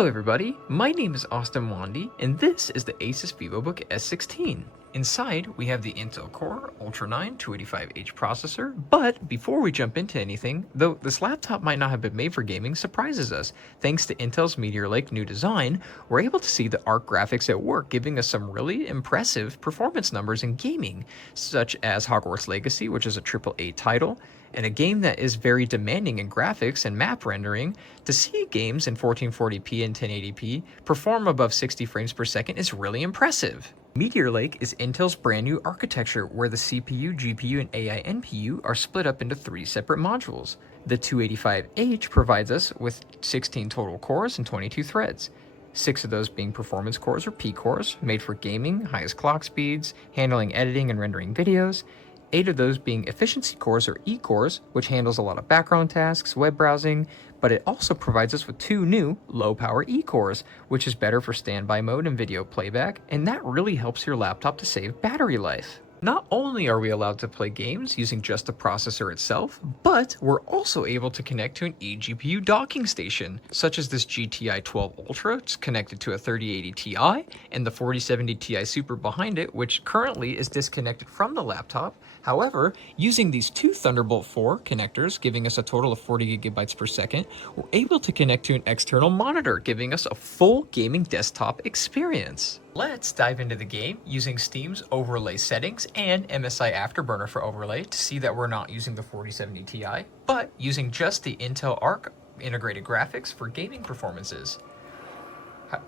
Hello everybody, my name is Austin Wandy, and this is the ASUS Vivobook S16. Inside, we have the Intel Core Ultra 9 285H processor, but before we jump into anything, though this laptop might not have been made for gaming surprises us. Thanks to Intel's Meteor Lake new design, we're able to see the ARC graphics at work, giving us some really impressive performance numbers in gaming, such as Hogwarts Legacy, which is a AAA title, and a game that is very demanding in graphics and map rendering. To see games in 1440p and 1080p perform above 60 frames per second is really impressive. Meteor Lake is Intel's brand new architecture where the CPU, GPU, and AI NPU are split up into 3 separate modules. The 285H provides us with 16 total cores and 22 threads. 6 of those being performance cores or P cores, made for gaming, highest clock speeds, handling editing and rendering videos. 8 of those being efficiency cores or E cores, which handles a lot of background tasks, web browsing, but it also provides us with 2 new low power E cores, which is better for standby mode and video playback, and that really helps your laptop to save battery life. Not only are we allowed to play games using just the processor itself, but we're also able to connect to an eGPU docking station, such as this GTI 12 Ultra, it's connected to a 3080 Ti, and the 4070 Ti Super behind it, which currently is disconnected from the laptop. However, using these 2 Thunderbolt 4 connectors, giving us a total of 40 gigabytes per second, we're able to connect to an external monitor, giving us a full gaming desktop experience. Let's dive into the game using Steam's overlay settings and MSI Afterburner for overlay to see that we're not using the 4070 Ti, but using just the Intel Arc integrated graphics for gaming performances.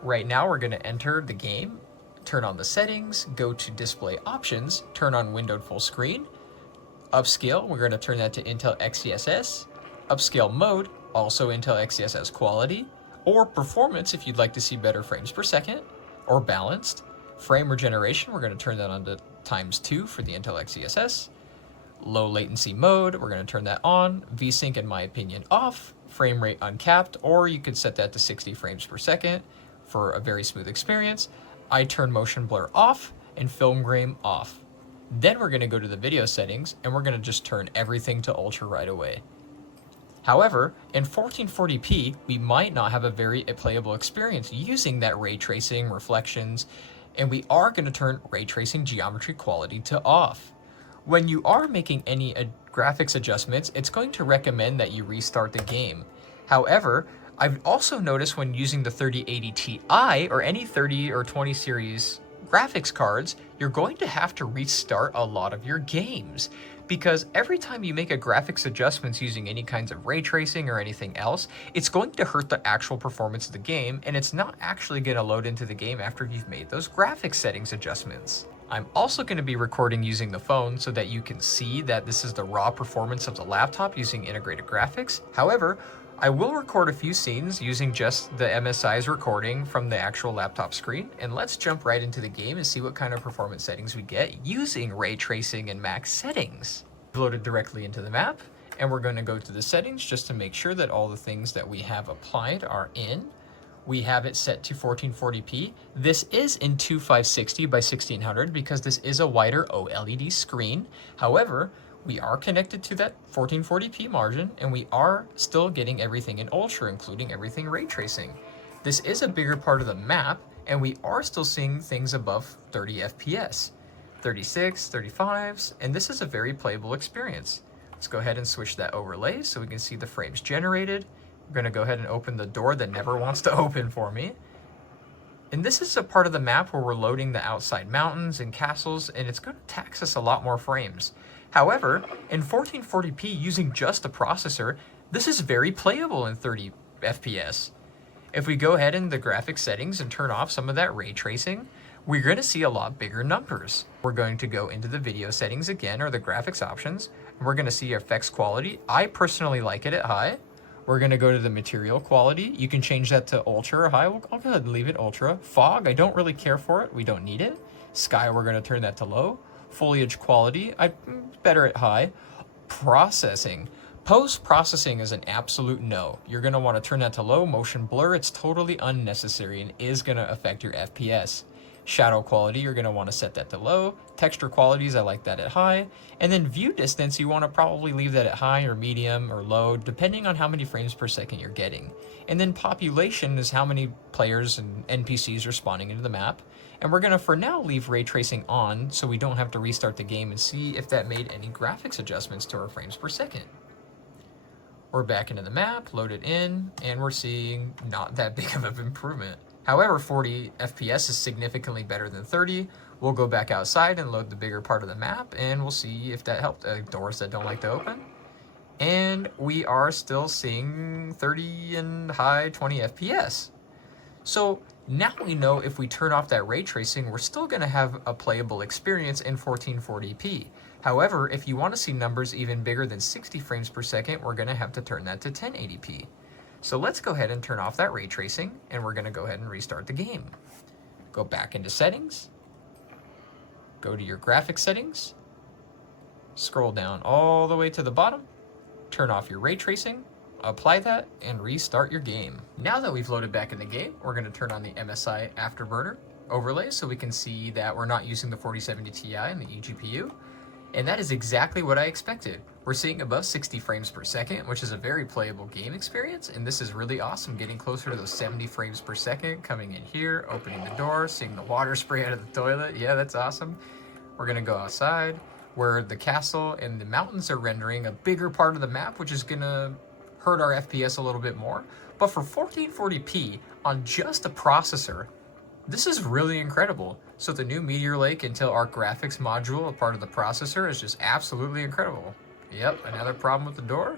Right now we're going to enter the game, turn on the settings, go to display options, turn on windowed full screen. Upscale, we're going to turn that to Intel XeSS. Upscale mode, also Intel XeSS quality. Or performance if you'd like to see better frames per second. Or balanced. Frame regeneration, we're going to turn that on to ×2 for the Intel XeSS. Low latency mode, we're going to turn that on. VSync, in my opinion, off. Frame rate uncapped, or you could set that to 60 frames per second for a very smooth experience. I turn motion blur off and film grain off. Then we're going to go to the video settings and we're going to just turn everything to ultra right away. However, in 1440p, we might not have a very playable experience using that ray tracing, reflections, and we are going to turn ray tracing geometry quality to off. When you are making any graphics adjustments, it's going to recommend that you restart the game. However, I've also noticed when using the 3080 Ti or any 30 or 20 series graphics cards, you're going to have to restart a lot of your games. Because every time you make a graphics adjustments using any kinds of ray tracing or anything else, it's going to hurt the actual performance of the game, and it's not actually going to load into the game after you've made those graphics settings adjustments. I'm also going to be recording using the phone so that you can see that this is the raw performance of the laptop using integrated graphics. However, I will record a few scenes using just the MSI's recording from the actual laptop screen, and let's jump right into the game and see what kind of performance settings we get using ray tracing and max settings. Loaded directly into the map, and we're going to go to the settings just to make sure that all the things that we have applied are in. We have it set to 1440p. This is in 2560 by 1600 because this is a wider OLED screen. However, we are connected to that 1440p margin, and we are still getting everything in ultra, including everything ray tracing. This is a bigger part of the map, and we are still seeing things above 30 FPS, 36, 35s, and this is a very playable experience. Let's go ahead and switch that overlay so we can see the frames generated. We're going to go ahead and open the door that never wants to open for me. And this is a part of the map where we're loading the outside mountains and castles, and it's going to tax us a lot more frames. However, in 1440p using just the processor, this is very playable in 30 FPS. If we go ahead in the graphics settings and turn off some of that ray tracing, we're going to see a lot bigger numbers. We're going to go into the video settings again, or the graphics options, and we're going to see effects quality. I personally like it at high. We're going to go to the material quality. You can change that to ultra or high. I'll go ahead and leave it ultra. Fog, I don't really care for it. We don't need it. Sky, we're going to turn that to low. Foliage quality, better at high. Processing. Post-processing is an absolute no. You're going to want to turn that to low. Motion blur, it's totally unnecessary and is going to affect your FPS. Shadow quality, you're going to want to set that to low. Texture qualities, I like that at high. And then view distance, you want to probably leave that at high or medium or low, depending on how many frames per second you're getting. And then population is how many players and NPCs are spawning into the map. And we're going to, for now, leave ray tracing on so we don't have to restart the game and see if that made any graphics adjustments to our frames per second. We're back into the map, load it in, and we're seeing not that big of an improvement. However, 40 FPS is significantly better than 30. We'll go back outside and load the bigger part of the map, and we'll see if that helped. Doors that don't like to open. And we are still seeing 30 and high 20 FPS. So now we know if we turn off that ray tracing, we're still going to have a playable experience in 1440p. However, if you want to see numbers even bigger than 60 frames per second, we're going to have to turn that to 1080p. So let's go ahead and turn off that ray tracing, and we're going to go ahead and restart the game. Go back into settings, go to your graphics settings, scroll down all the way to the bottom, turn off your ray tracing, apply that, and restart your game. Now that we've loaded back in the game, we're going to turn on the MSI Afterburner overlay so we can see that we're not using the 4070 Ti and the eGPU. And that is exactly what I expected. We're seeing above 60 frames per second, which is a very playable game experience, and this is really awesome, getting closer to those 70 frames per second, coming in here, opening the door, seeing the water spray out of the toilet. Yeah, that's awesome. We're gonna go outside, where the castle and the mountains are rendering a bigger part of the map, which is gonna hurt our FPS a little bit more. But for 1440p on just a processor, this is really incredible. So the new Meteor Lake Intel Arc graphics module, a part of the processor, is just absolutely incredible. Yep, another problem with the door.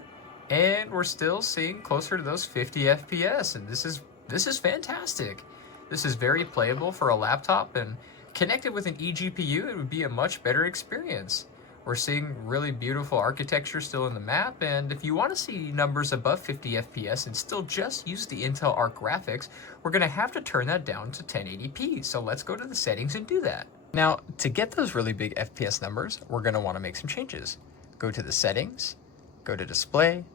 And we're still seeing closer to those 50 FPS, and this is fantastic. This is very playable for a laptop, and connected with an eGPU, it would be a much better experience. We're seeing really beautiful architecture still in the map, and if you want to see numbers above 50 FPS and still just use the Intel Arc graphics, we're going to have to turn that down to 1080p. So let's go to the settings and do that. Now, to get those really big FPS numbers, we're going to want to make some changes. Go to the settings, go to display,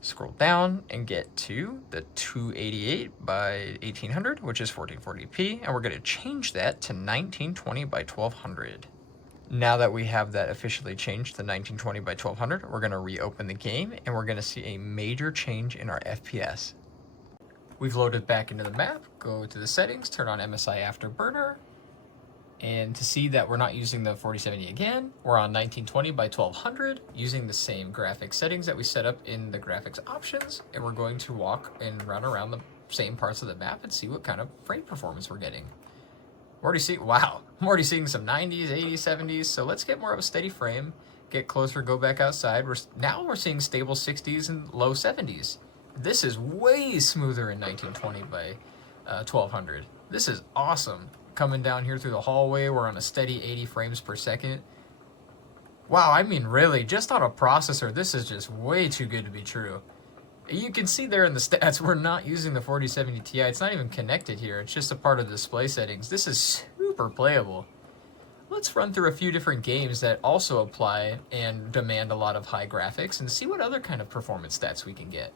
scroll down and get to the 288 by 1800, which is 1440p, and we're going to change that to 1920 by 1200. Now that we have that officially changed to 1920 by 1200, we're going to reopen the game, and we're going to see a major change in our FPS. We've loaded back into the map, go to the settings, turn on MSI Afterburner, and to see that we're not using the 4070 again, we're on 1920 by 1200, using the same graphics settings that we set up in the graphics options, and we're going to walk and run around the same parts of the map and see what kind of frame performance we're getting. We're already seeing, wow, I'm already seeing some 90s, 80s, 70s, so let's get more of a steady frame, get closer, go back outside. Now we're seeing stable 60s and low 70s. This is way smoother in 1920 by 1200. This is awesome. Coming down here through the hallway, we're on a steady 80 frames per second. Wow, I mean really, just on a processor, this is just way too good to be true. You can see there in the stats, we're not using the 4070 Ti. It's not even connected here. It's just a part of the display settings. This is super playable. Let's run through a few different games that also apply and demand a lot of high graphics and see what other kind of performance stats we can get.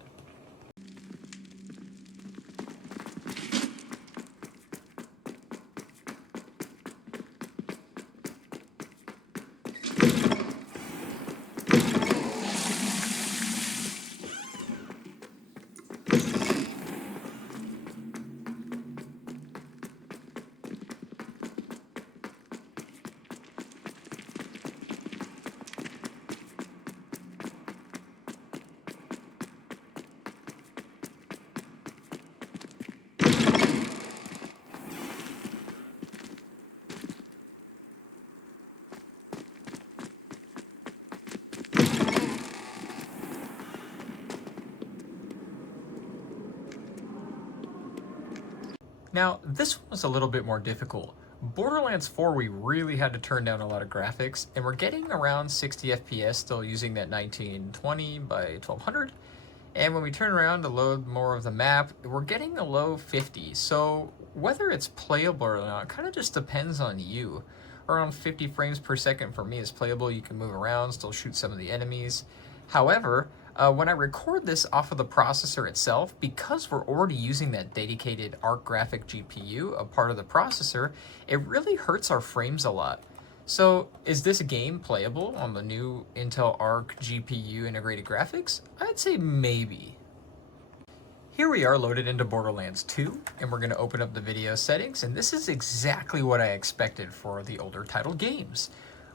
Now, this one was a little bit more difficult. Borderlands 4, we really had to turn down a lot of graphics, and we're getting around 60 FPS still using that 1920 by 1200. And when we turn around to load more of the map, we're getting a low 50. So whether it's playable or not kind of just depends on you. Around 50 frames per second for me is playable. You can move around, still shoot some of the enemies. However, When I record this off of the processor itself, because we're already using that dedicated Arc graphic GPU, a part of the processor, it really hurts our frames a lot. So is this game playable on the new Intel Arc GPU integrated graphics? I'd say maybe. Here we are loaded into Borderlands 2, and we're going to open up the video settings, and this is exactly what I expected for the older title games.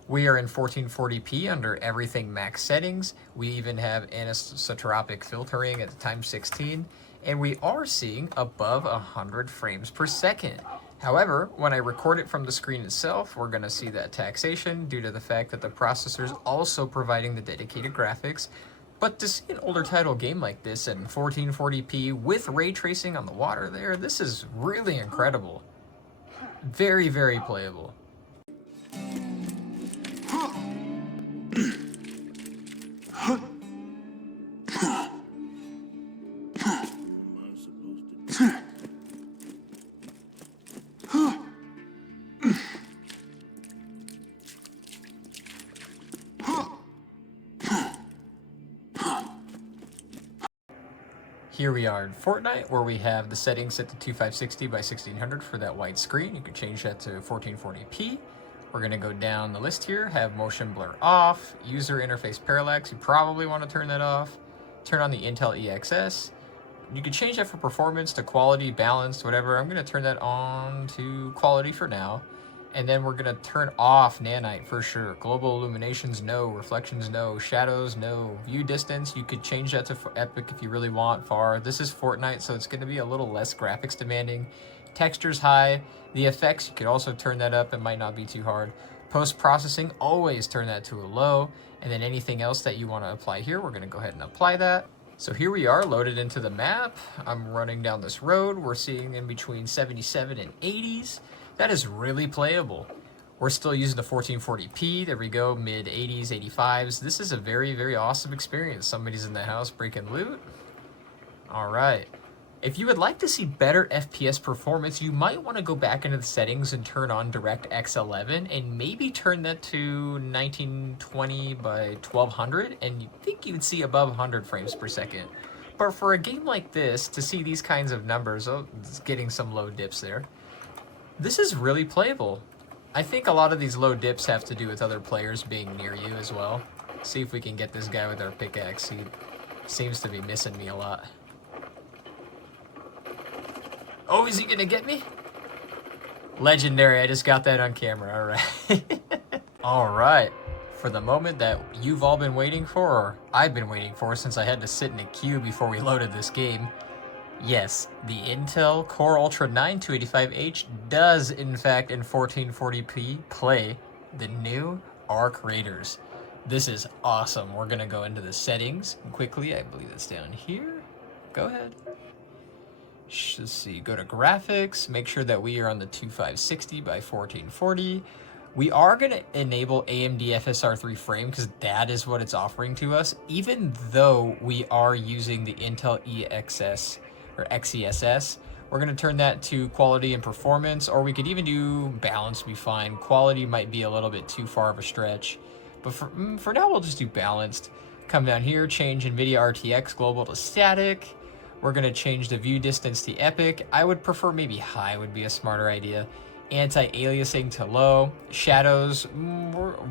We are in 1440p under everything max settings. We even have anisotropic filtering at times 16, and we are seeing above 100 frames per second. However, when I record it from the screen itself, we're going to see that taxation due to the fact that the processor is also providing the dedicated graphics. But to see an older title game like this in 1440p with ray tracing on the water there, this is really incredible. Very, very playable. Here we are in Fortnite, where we have the settings set to 2560 by 1600 for that wide screen. You can change that to 1440p. We're going to go down the list here, have motion blur off, user interface parallax, you probably want to turn that off. Turn on the Intel EXS. You can change that for performance to quality, balanced, whatever. I'm going to turn that on to quality for now. And then we're going to turn off nanite for sure. Global illuminations, no. Reflections, no. Shadows, no. View distance, you could change that to epic if you really want. Far. This is Fortnite, so it's going to be a little less graphics demanding. Textures high. The effects, you could also turn that up. It might not be too hard. Post-processing, always turn that to a low. And then anything else that you want to apply here, we're going to go ahead and apply that. So here we are loaded into the map. I'm running down this road. We're seeing in between 77 and 80s. That is really playable. We're still using the 1440p. There we go, mid 80s, 85s. This is a very, very awesome experience. Somebody's in the house breaking loot. All right. If you would like to see better FPS performance, you might want to go back into the settings and turn on DirectX 11 and maybe turn that to 1920 by 1200, and you think you'd see above 100 frames per second. But for a game like this, to see these kinds of numbers, oh, it's getting some low dips there. This is really playable. I think a lot of these low dips have to do with other players being near you as well. See if we can get this guy with our pickaxe. He seems to be missing me a lot. Oh, is he gonna get me? Legendary, I just got that on camera, all right. All right, for the moment that you've all been waiting for, or I've been waiting for since I had to sit in a queue before we loaded this game. Yes, the Intel Core Ultra 9 285H does, in fact, in 1440p play the new Arc Raiders. This is awesome. We're going to go into the settings quickly. I believe it's down here. Go ahead. Let's see. Go to graphics. Make sure that we are on the 2560 by 1440. We are going to enable AMD FSR3 frame because that is what it's offering to us, even though we are using the Intel EXS or XESS. We're going to turn that to quality and performance, or we could even do balance be fine. Quality might be a little bit too far of a stretch, but for now we'll just do balanced. Come down here, change NVIDIA RTX global to static. We're going to change the view distance to epic. I would prefer maybe high would be a smarter idea. Anti-aliasing to low. Shadows,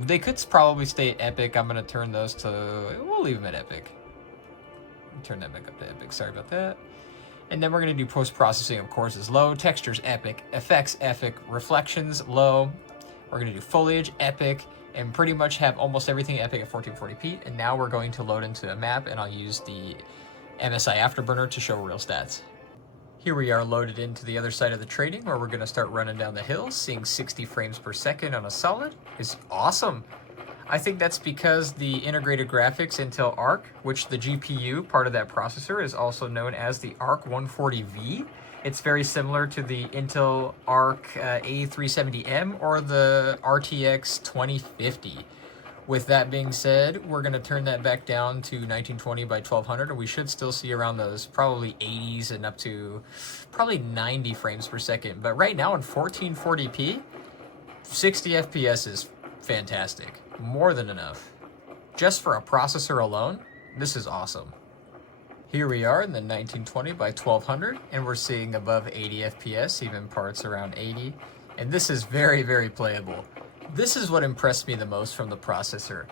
they could probably stay at epic. I'm going to turn those to, we'll leave them at epic. Turn that back up to epic, sorry about that. And then we're going to do post-processing, of course, is low. Textures, epic. Effects, epic. Reflections, low. We're going to do foliage, epic. And pretty much have almost everything epic at 1440p. And now we're going to load into a map, and I'll use the MSI Afterburner to show real stats. Here we are loaded into the other side of the trading, where we're going to start running down the hill. Seeing 60 frames per second on a solid is awesome. I think that's because the integrated graphics Intel Arc, which the GPU, part of that processor, is also known as the Arc 140V. It's very similar to the Intel Arc A370M or the RTX 2050. With that being said, we're going to turn that back down to 1920 by 1200, and we should still see around those probably 80s and up to probably 90 frames per second. But right now in 1440p, 60 FPS is fantastic. More than enough. Just for a processor alone, This is awesome. Here we are in the 1920 by 1200, and we're seeing above 80 FPS, even parts around 80. And this is very, very playable. This is what impressed me the most from the processor.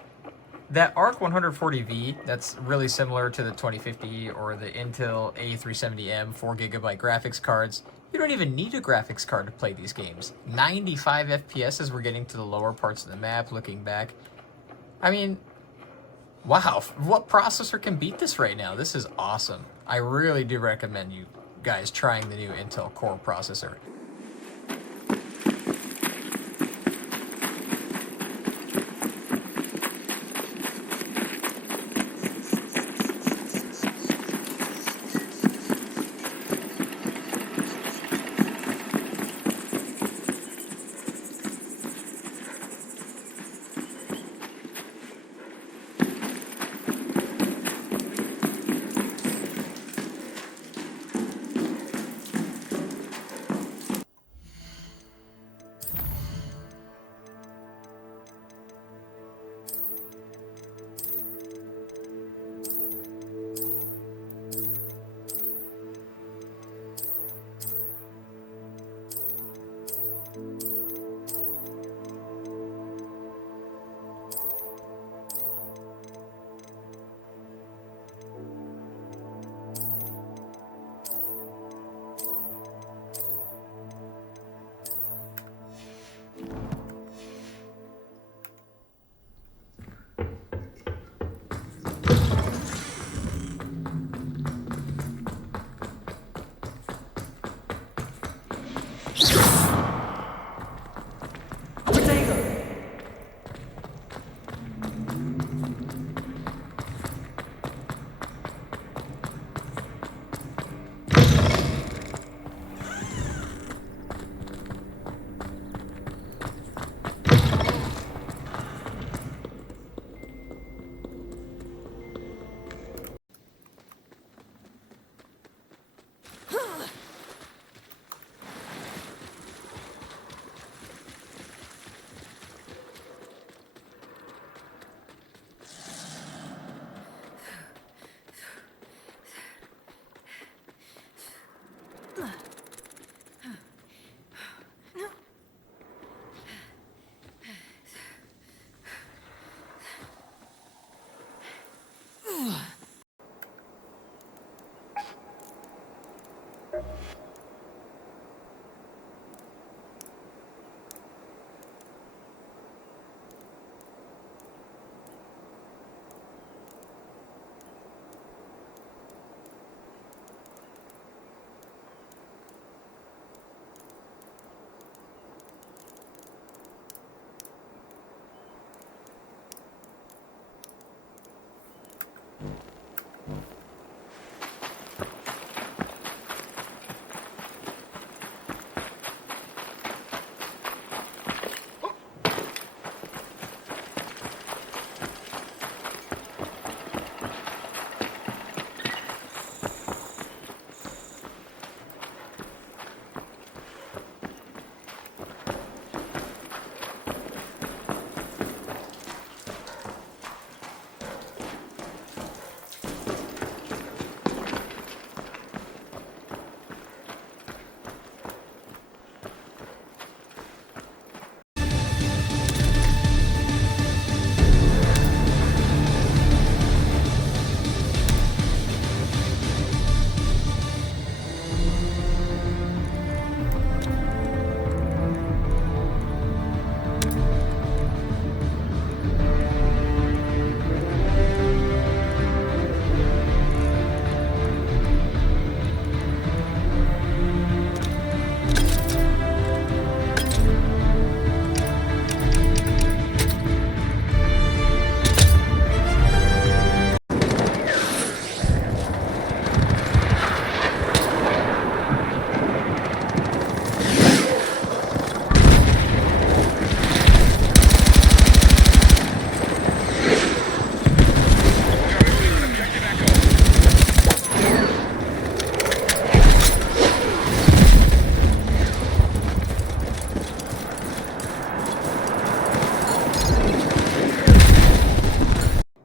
That ARC 140V, that's really similar to the 2050 or the Intel A370M 4GB graphics cards. You don't even need a graphics card to play these games. 95 FPS as we're getting to the lower parts of the map, looking back. I mean, wow, what processor can beat this right now? This is awesome. I really do recommend you guys trying the new Intel Core processor.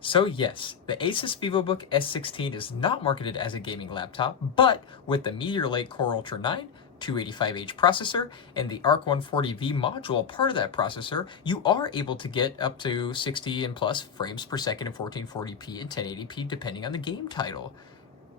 So yes, the ASUS Vivobook S16 is not marketed as a gaming laptop, but with the Meteor Lake Core Ultra 9, 285H processor, and the ARC 140V module part of that processor, you are able to get up to 60 and plus frames per second in 1440p and 1080p depending on the game title.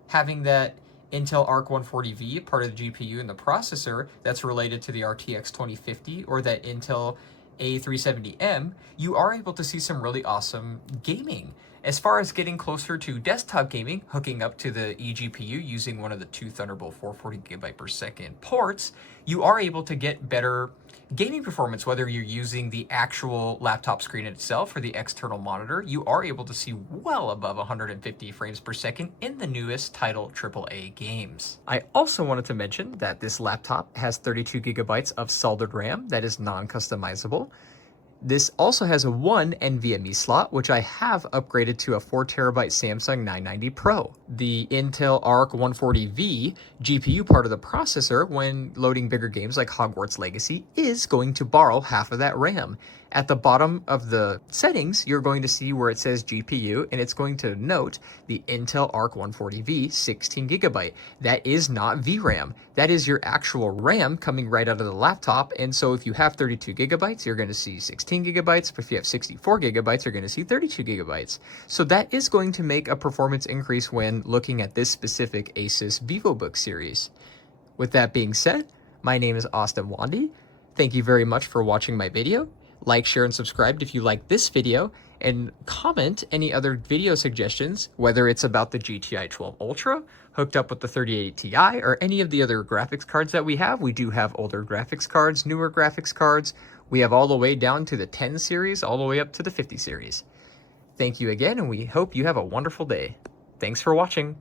Having that Intel Arc 140V, part of the GPU and the processor that's related to the RTX 2050 or that Intel A370M, you are able to see some really awesome gaming. As far as getting closer to desktop gaming, hooking up to the eGPU using one of the two Thunderbolt 440GB per second ports, you are able to get better gaming performance, whether you're using the actual laptop screen itself or the external monitor. You are able to see well above 150 frames per second in the newest title AAA games. I also wanted to mention that this laptop has 32 gigabytes of soldered RAM that is non-customizable. This also has a one NVMe slot, which I have upgraded to a 4TB Samsung 990 Pro. The Intel Arc 140V GPU part of the processor, when loading bigger games like Hogwarts Legacy, is going to borrow half of that RAM. At the bottom of the settings, you're going to see where it says GPU, and it's going to note the Intel Arc 140V 16GB. That is not VRAM. That is your actual RAM coming right out of the laptop, and so if you have 32 gigabytes, you're going to see 16 gigabytes. If you have 64 gigabytes, you're going to see 32 gigabytes. So that is going to make a performance increase when looking at this specific ASUS Vivobook series. With that being said, my name is Austin Wandy. Thank you very much for watching my video. Like, share, and subscribe if you like this video, and comment any other video suggestions, whether it's about the GTI 12 Ultra, hooked up with the 3080 Ti, or any of the other graphics cards that we have. We do have older graphics cards, newer graphics cards. We have all the way down to the 10 series, all the way up to the 50 series. Thank you again, and we hope you have a wonderful day. Thanks for watching.